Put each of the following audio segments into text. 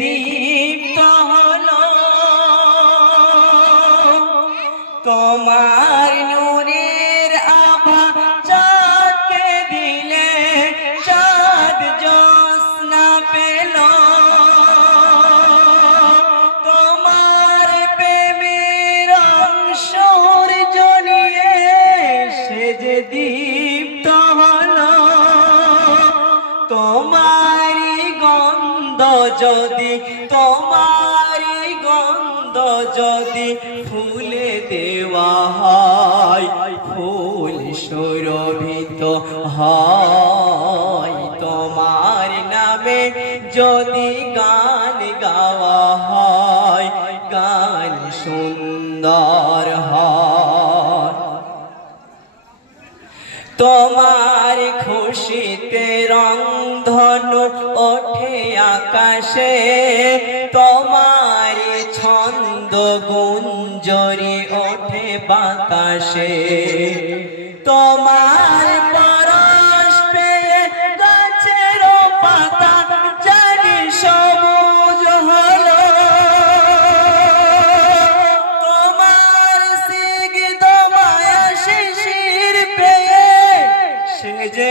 দীপ্ত হলো। তোমার নূরের আভা চাঁদকে দিলে চাঁদ জ্যোৎস্না পেল। তোমার প্রেমের অংশর জ্বলিয়ে সে যে দীপ্ত যদি তোমার গন্ধ যদি ফুলে দেওয়া হয় ফুল সুরভিত হয়। তোমার নামে যদি খুশিতে রংধনু ওঠে আকাশে তোমার ছন্দ গুঞ্জরি ওঠে বাতাসে। তোমার পরশ পেয়ে গাছের পাতা জানি সবুজ হলো। তোমার সিগদ মায়া শিশির পেয়ে সে যে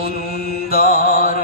সুন্দর